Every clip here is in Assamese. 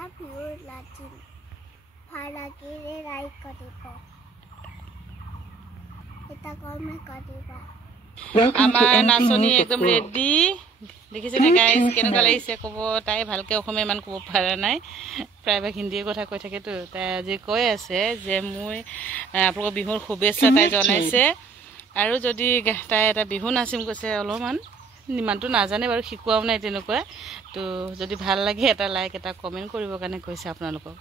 এটা ভিউৰ লাচিন ভালাগিৰে ৰাই কৰিব এটা কমে কৰিবা আমাৰ নাচনি একদম ৰেডি দেখিছেনে গাইজ কেনেকুৱা লাগিছে ক'ব তাই ভালকৈ অসমীয়া ইমান ক'ব পৰা নাই প্ৰায়ভাগ হিন্দীৰ কথা কৈ থাকেতো তাই আজি কৈ আছে যে মই আপোনালোকৰ বিহুৰ শুভেচ্ছা তাই জনাইছে আৰু যদি তাই এটা বিহু নাচিম কৈছে অলপমান ইমানটো নাজানে বাৰু শিকোৱাও নাই তেনেকুৱা তো যদি ভাল লাগে এটা লাইক এটা কমেণ্ট কৰিবৰ কাৰণে কৈছে আপোনালোকক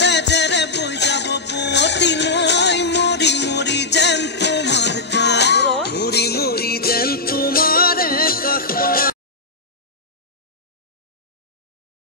তেজেৰে বৈ যাব পুৱতি নৈ